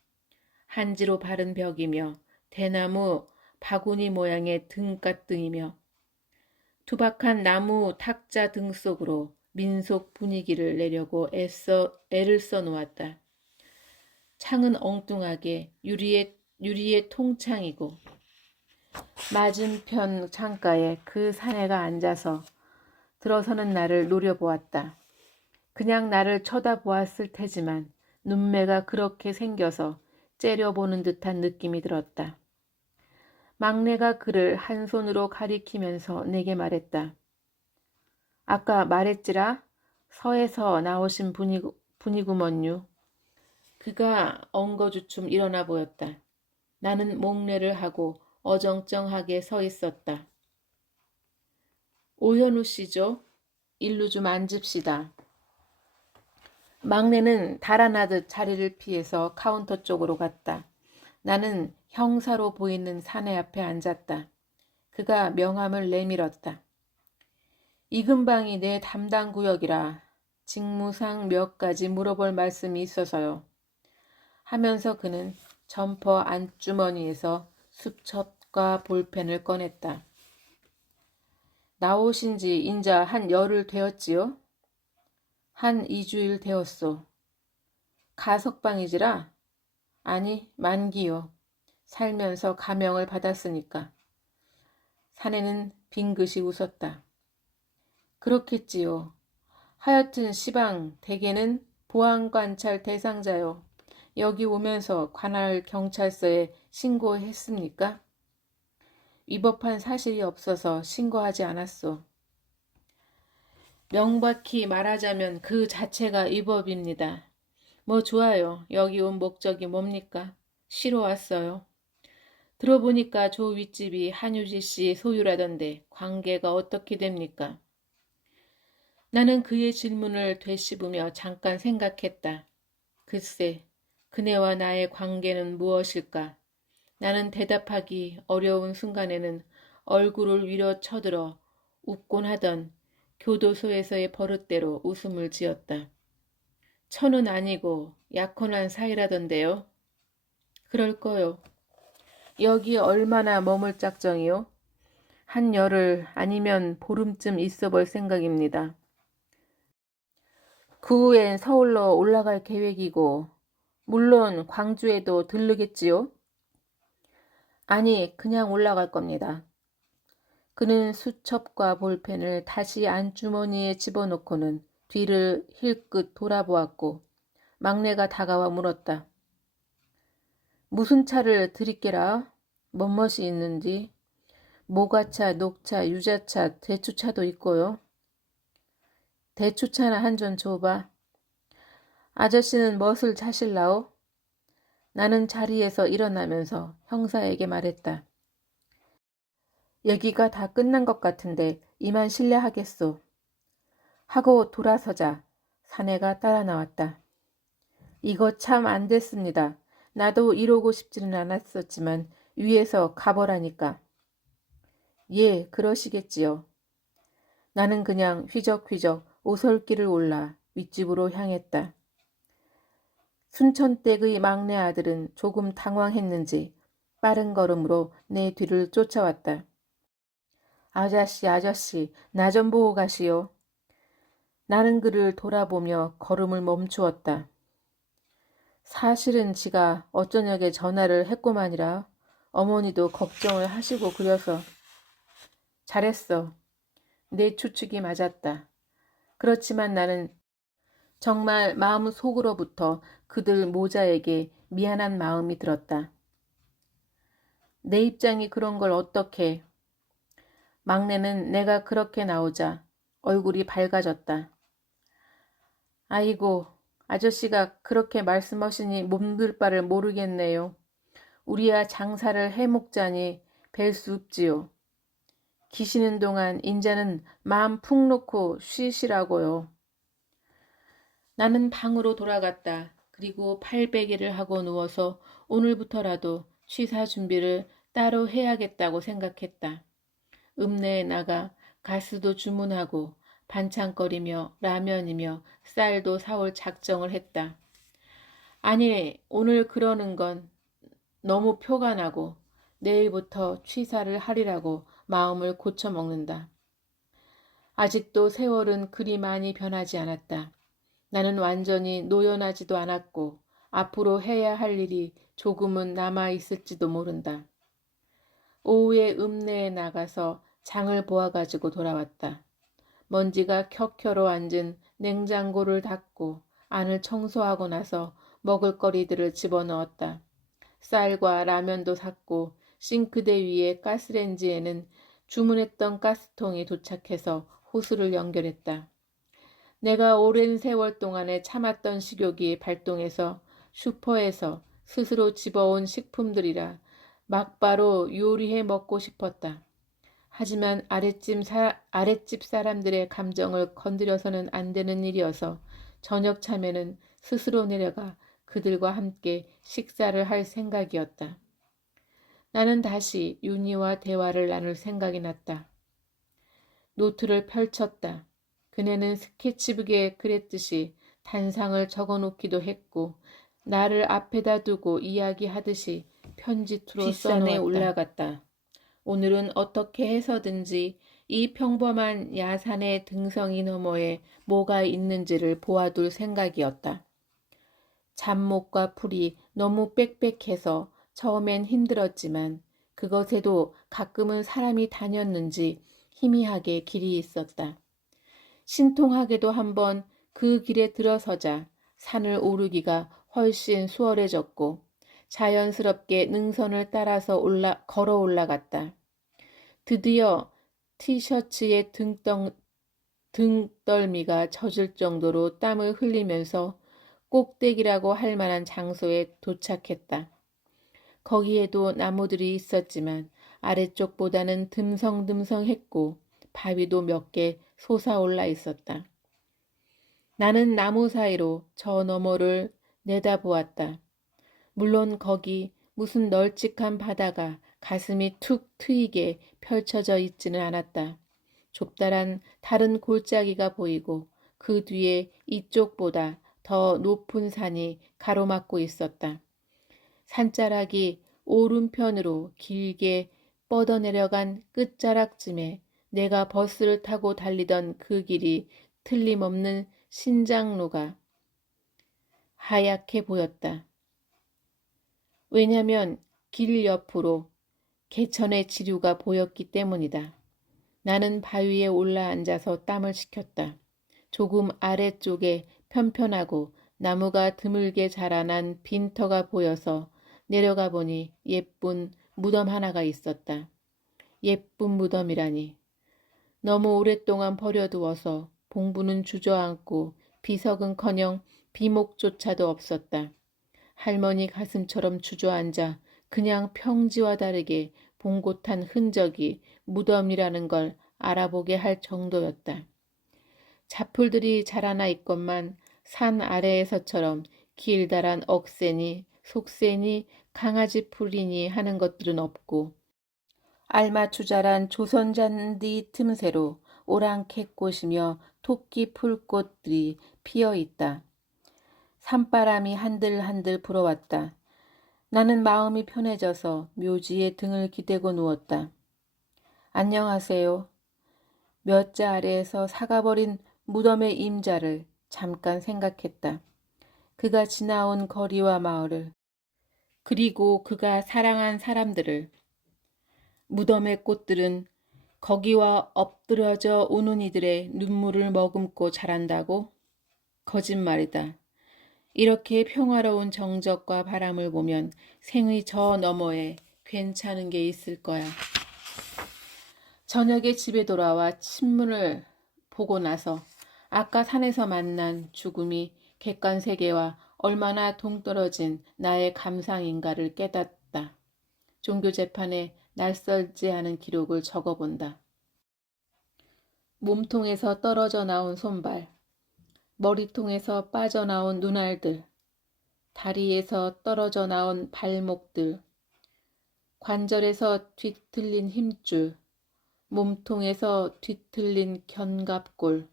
한지로 바른 벽이며 대나무 바구니 모양의 등갓등이며 투박한 나무 탁자 등 속으로 민속 분위기를 내려고 애를 써놓았다. 창은 엉뚱하게 유리의 통창이고 맞은편 창가에 그 사내가 앉아서 들어서는 나를 노려보았다. 그냥 나를 쳐다보았을 테지만 눈매가 그렇게 생겨서 째려보는 듯한 느낌이 들었다. 막내가 그를 한 손으로 가리키면서 내게 말했다. 아까 말했지라 서에서 나오신 분이구먼요. 그가 엉거주춤 일어나 보였다. 나는 목례를 하고 어정쩡하게 서 있었다. 오현우 씨죠? 일로 좀 앉읍시다. 막내는 달아나듯 자리를 피해서 카운터 쪽으로 갔다. 나는 형사로 보이는 사내 앞에 앉았다. 그가 명함을 내밀었다. 이 근방이 내 담당 구역이라 직무상 몇 가지 물어볼 말씀이 있어서요. 하면서 그는 점퍼 안주머니에서 수첩과 볼펜을 꺼냈다. 나오신 지 인자 한 열흘 되었지요? 한 2주일 되었소. 가석방이지라? 아니, 만기요. 살면서 감형을 받았으니까. 사내는 빙긋이 웃었다. 그렇겠지요. 하여튼 시방 대개는 보안관찰 대상자요. 여기 오면서 관할 경찰서에 신고했습니까? 위법한 사실이 없어서 신고하지 않았소. 명백히 말하자면 그 자체가 위법입니다. 뭐 좋아요. 여기 온 목적이 뭡니까? 쉬러 왔어요. 들어보니까 저 윗집이 한유지 씨 소유라던데 관계가 어떻게 됩니까? 나는 그의 질문을 되씹으며 잠깐 생각했다. 글쎄, 그네와 나의 관계는 무엇일까? 나는 대답하기 어려운 순간에는 얼굴을 위로 쳐들어 웃곤 하던 교도소에서의 버릇대로 웃음을 지었다. 천은 아니고 약혼한 사이라던데요. 그럴 거요. 여기 얼마나 머물 작정이요? 한 열흘 아니면 보름쯤 있어 볼 생각입니다. 그 후엔 서울로 올라갈 계획이고 물론 광주에도 들르겠지요? 아니, 그냥 올라갈 겁니다. 그는 수첩과 볼펜을 다시 안주머니에 집어넣고는 뒤를 힐끗 돌아보았고 막내가 다가와 물었다. 무슨 차를 드릴게라? 멋멋이 있는지? 모가차, 녹차, 유자차, 대추차도 있고요. 대추차나 한 잔 줘봐. 아저씨는 멋을 자실라오? 나는 자리에서 일어나면서 형사에게 말했다. 얘기가 다 끝난 것 같은데 이만 실례하겠소. 하고 돌아서자 사내가 따라 나왔다. 이거 참 안 됐습니다. 나도 이러고 싶지는 않았었지만 위에서 가보라니까. 예, 그러시겠지요. 나는 그냥 휘적휘적 오솔길을 올라 윗집으로 향했다. 순천댁의 막내 아들은 조금 당황했는지 빠른 걸음으로 내 뒤를 쫓아왔다. 아저씨, 나 좀 보고 가시오. 나는 그를 돌아보며 걸음을 멈추었다. 사실은 지가 어쩌냐게 전화를 했고만이라. 어머니도 걱정을 하시고 그려서. 잘했어. 내 추측이 맞았다. 그렇지만 나는 정말 마음속으로부터 그들 모자에게 미안한 마음이 들었다. 내 입장이 그런 걸 어떻게. 막내는 내가 그렇게 나오자 얼굴이 밝아졌다. 아이고, 아저씨가 그렇게 말씀하시니 몸둘 바를 모르겠네요. 우리야 장사를 해먹자니 뵐 수 없지요. 기시는 동안 인자는 마음 푹 놓고 쉬시라고요. 나는 방으로 돌아갔다. 그리고 팔베개를 하고 누워서 오늘부터라도 취사 준비를 따로 해야겠다고 생각했다. 읍내에 나가 가스도 주문하고 반찬거리며 라면이며 쌀도 사올 작정을 했다. 아니, 오늘 그러는 건 너무 표가 나고 내일부터 취사를 하리라고 마음을 고쳐먹는다. 아직도 세월은 그리 많이 변하지 않았다. 나는 완전히 노연하지도 않았고 앞으로 해야 할 일이 조금은 남아있을지도 모른다. 오후에 읍내에 나가서 장을 보아가지고 돌아왔다. 먼지가 켜켜로 앉은 냉장고를 닫고 안을 청소하고 나서 먹을거리들을 집어넣었다. 쌀과 라면도 샀고 싱크대 위에 가스레인지에는 주문했던 가스통이 도착해서 호스를 연결했다. 내가 오랜 세월 동안에 참았던 식욕이 발동해서 슈퍼에서 스스로 집어온 식품들이라 막바로 요리해 먹고 싶었다. 하지만 아랫집 사람들의 감정을 건드려서는 안 되는 일이어서 저녁 참에는 스스로 내려가 그들과 함께 식사를 할 생각이었다. 나는 다시 윤희와 대화를 나눌 생각이 났다. 노트를 펼쳤다. 그네는 스케치북에 그랬듯이 단상을 적어놓기도 했고 나를 앞에다 두고 이야기하듯이 편지투로 뒷산에 올라갔다. 오늘은 어떻게 해서든지 이 평범한 야산의 등성이 너머에 뭐가 있는지를 보아둘 생각이었다. 잡목과 풀이 너무 빽빽해서 처음엔 힘들었지만 그것에도 가끔은 사람이 다녔는지 희미하게 길이 있었다. 신통하게도 한번 그 길에 들어서자 산을 오르기가 훨씬 수월해졌고 자연스럽게 능선을 따라서 걸어 올라갔다. 드디어 티셔츠의 등떨미가 젖을 정도로 땀을 흘리면서 꼭대기라고 할 만한 장소에 도착했다. 거기에도 나무들이 있었지만 아래쪽보다는 듬성듬성했고 바위도 몇 개 솟아올라 있었다. 나는 나무 사이로 저 너머를 내다보았다. 물론 거기 무슨 널찍한 바다가 가슴이 툭 트이게 펼쳐져 있지는 않았다. 좁다란 다른 골짜기가 보이고 그 뒤에 이쪽보다 더 높은 산이 가로막고 있었다. 산자락이 오른편으로 길게 뻗어내려간 끝자락쯤에 내가 버스를 타고 달리던 그 길이 틀림없는 신장로가 하얗게 보였다. 왜냐면 길 옆으로 개천의 지류가 보였기 때문이다. 나는 바위에 올라앉아서 땀을 식혔다. 조금 아래쪽에 편편하고 나무가 드물게 자라난 빈터가 보여서 내려가 보니 예쁜 무덤 하나가 있었다. 예쁜 무덤이라니. 너무 오랫동안 버려두어서 봉부는 주저앉고 비석은커녕 비목조차도 없었다. 할머니 가슴처럼 주저앉아 그냥 평지와 다르게 봉고탄 흔적이 무덤이라는 걸 알아보게 할 정도였다. 잡풀들이 자라나 있건만 산 아래에서처럼 길다란 억새니 속새니 강아지 풀이니 하는 것들은 없고 알마추자란 조선잔디 틈새로 오랑캐꽃이며 토끼 풀꽃들이 피어있다. 산바람이 한들한들 불어왔다. 나는 마음이 편해져서 묘지에 등을 기대고 누웠다. 안녕하세요. 몇 자 아래에서 사가버린 무덤의 임자를 잠깐 생각했다. 그가 지나온 거리와 마을을, 그리고 그가 사랑한 사람들을. 무덤의 꽃들은 거기와 엎드려져 오는 이들의 눈물을 머금고 자란다고? 거짓말이다. 이렇게 평화로운 정적과 바람을 보면 생의 저 너머에 괜찮은 게 있을 거야. 저녁에 집에 돌아와 친문을 보고 나서 아까 산에서 만난 죽음이 객관세계와 얼마나 동떨어진 나의 감상인가를 깨닫다. 종교재판에 낯설지 않은 기록을 적어본다. 몸통에서 떨어져 나온 손발, 머리통에서 빠져나온 눈알들, 다리에서 떨어져 나온 발목들, 관절에서 뒤틀린 힘줄, 몸통에서 뒤틀린 견갑골,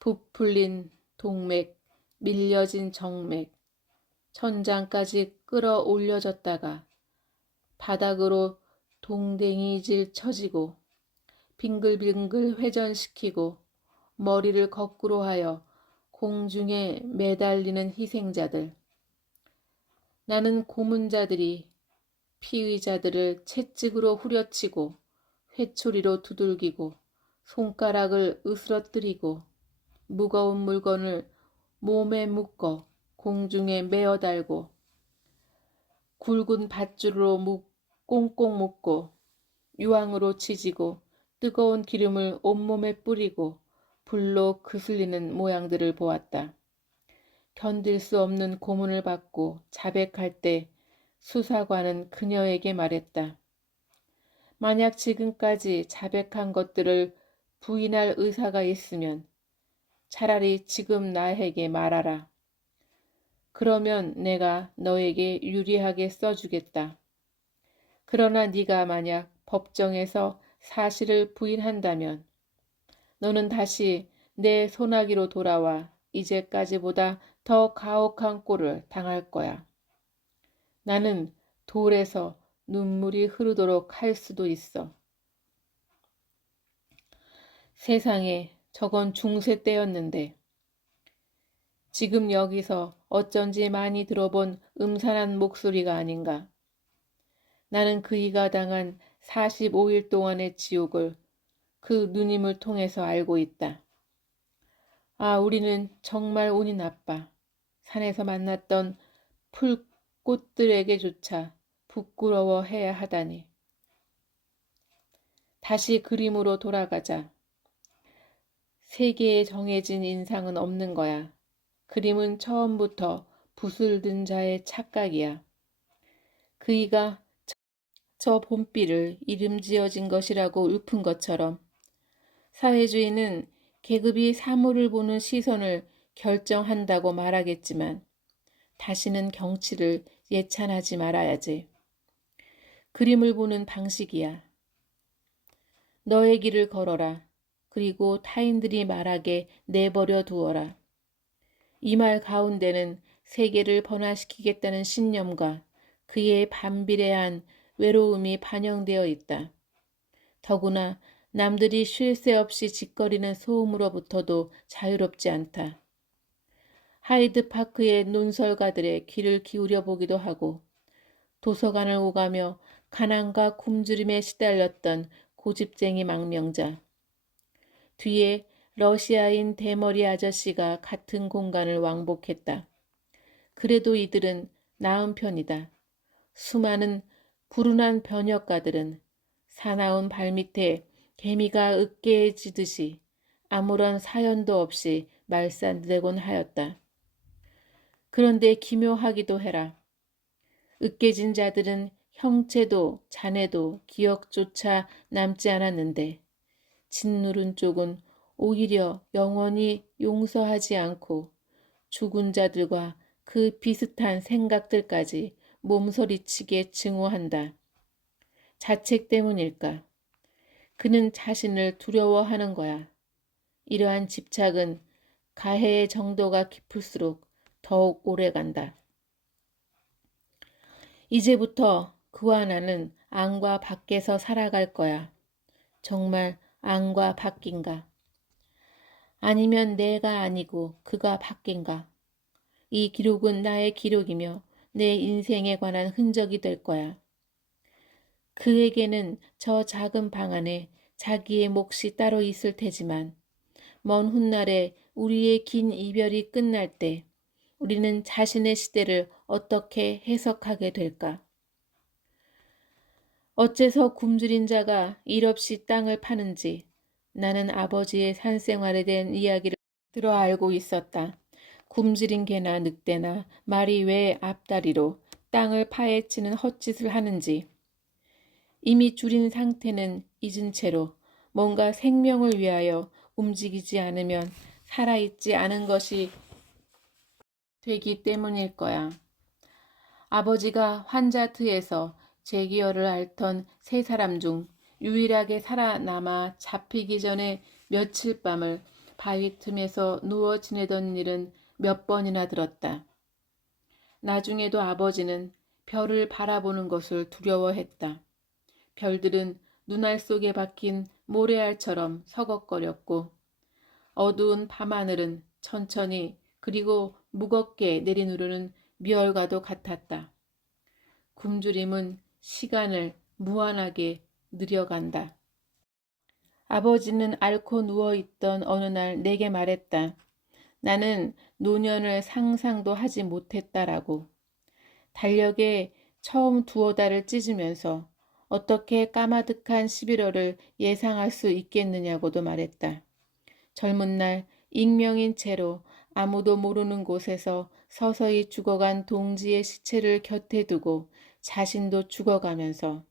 부풀린 동맥, 밀려진 정맥, 천장까지 끌어올려졌다가 바닥으로 동댕이질 쳐지고 빙글빙글 회전시키고 머리를 거꾸로 하여 공중에 매달리는 희생자들. 나는 고문자들이 피의자들을 채찍으로 후려치고 회초리로 두들기고 손가락을 으스러뜨리고 무거운 물건을 몸에 묶어 공중에 메어 달고 굵은 밧줄로 꽁꽁 묶고 유황으로 지지고 뜨거운 기름을 온몸에 뿌리고 불로 그슬리는 모양들을 보았다. 견딜 수 없는 고문을 받고 자백할 때 수사관은 그녀에게 말했다. 만약 지금까지 자백한 것들을 부인할 의사가 있으면 차라리 지금 나에게 말하라. 그러면 내가 너에게 유리하게 써주겠다. 그러나 네가 만약 법정에서 사실을 부인한다면 너는 다시 내 소나기로 돌아와 이제까지보다 더 가혹한 꼴을 당할 거야. 나는 돌에서 눈물이 흐르도록 할 수도 있어. 세상에, 저건 중세 때였는데 지금 여기서 어쩐지 많이 들어본 음산한 목소리가 아닌가. 나는 그이가 당한 45일 동안의 지옥을 그 누님을 통해서 알고 있다. 아, 우리는 정말 운이 나빠. 산에서 만났던 풀꽃들에게조차 부끄러워해야 하다니. 다시 그림으로 돌아가자. 세계에 정해진 인상은 없는 거야. 그림은 처음부터 붓을 든 자의 착각이야. 그이가 저 봄비를 이름 지어진 것이라고 읊은 것처럼 사회주의는 계급이 사물을 보는 시선을 결정한다고 말하겠지만 다시는 경치를 예찬하지 말아야지. 그림을 보는 방식이야. 너의 길을 걸어라. 그리고 타인들이 말하게 내버려 두어라. 이 말 가운데는 세계를 번화시키겠다는 신념과 그의 반비례한 외로움이 반영되어 있다. 더구나 남들이 쉴 새 없이 짓거리는 소음으로부터도 자유롭지 않다. 하이드 파크의 논설가들의 귀를 기울여 보기도 하고 도서관을 오가며 가난과 굶주림에 시달렸던 고집쟁이 망명자. 뒤에 러시아인 대머리 아저씨가 같은 공간을 왕복했다. 그래도 이들은 나은 편이다. 수많은 불운한 변혁가들은 사나운 발밑에 개미가 으깨지듯이 아무런 사연도 없이 말살되곤 하였다. 그런데 기묘하기도 해라. 으깨진 자들은 형체도 자네도 기억조차 남지 않았는데 짓누른 쪽은 오히려 영원히 용서하지 않고 죽은 자들과 그 비슷한 생각들까지 몸서리치게 증오한다. 자책 때문일까? 그는 자신을 두려워하는 거야. 이러한 집착은 가해의 정도가 깊을수록 더욱 오래간다. 이제부터 그와 나는 안과 밖에서 살아갈 거야. 정말 안과 밖인가? 아니면 내가 아니고 그가 바뀐가? 이 기록은 나의 기록이며 내 인생에 관한 흔적이 될 거야. 그에게는 저 작은 방 안에 자기의 몫이 따로 있을 테지만 먼 훗날에 우리의 긴 이별이 끝날 때 우리는 자신의 시대를 어떻게 해석하게 될까? 어째서 굶주린 자가 일 없이 땅을 파는지 나는 아버지의 산생활에 대한 이야기를 들어 알고 있었다. 굶주린 개나 늑대나 말이 왜 앞다리로 땅을 파헤치는 헛짓을 하는지 이미 줄인 상태는 잊은 채로 뭔가 생명을 위하여 움직이지 않으면 살아있지 않은 것이 되기 때문일 거야. 아버지가 환자트에서 제기어를 앓던 세 사람 중 유일하게 살아남아 잡히기 전에 며칠 밤을 바위 틈에서 누워 지내던 일은 몇 번이나 들었다. 나중에도 아버지는 별을 바라보는 것을 두려워했다. 별들은 눈알 속에 박힌 모래알처럼 서걱거렸고 어두운 밤하늘은 천천히 그리고 무겁게 내리누르는 미얼과도 같았다. 굶주림은 시간을 무한하게 느려간다. 아버지는 앓고 누워있던 어느 날 내게 말했다. 나는 노년을 상상도 하지 못했다라고. 달력에 처음 두어 달을 찢으면서 어떻게 까마득한 11월을 예상할 수 있겠느냐고도 말했다. 젊은 날 익명인 채로 아무도 모르는 곳에서 서서히 죽어간 동지의 시체를 곁에 두고 자신도 죽어가면서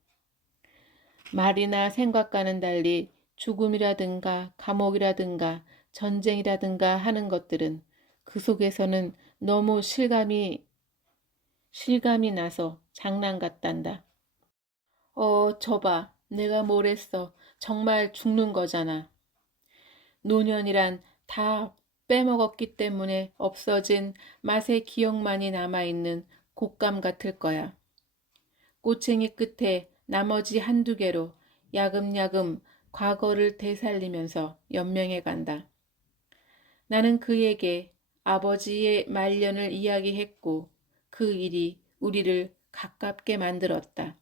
말이나 생각과는 달리 죽음이라든가 감옥이라든가 전쟁이라든가 하는 것들은 그 속에서는 너무 실감이 나서 장난 같단다. 저봐. 내가 뭘 했어. 정말 죽는 거잖아. 노년이란 다 빼먹었기 때문에 없어진 맛의 기억만이 남아있는 곶감 같을 거야. 꼬챙이 끝에 나머지 한두 개로 야금야금 과거를 되살리면서 연명해 간다. 나는 그에게 아버지의 말년을 이야기했고 그 일이 우리를 가깝게 만들었다.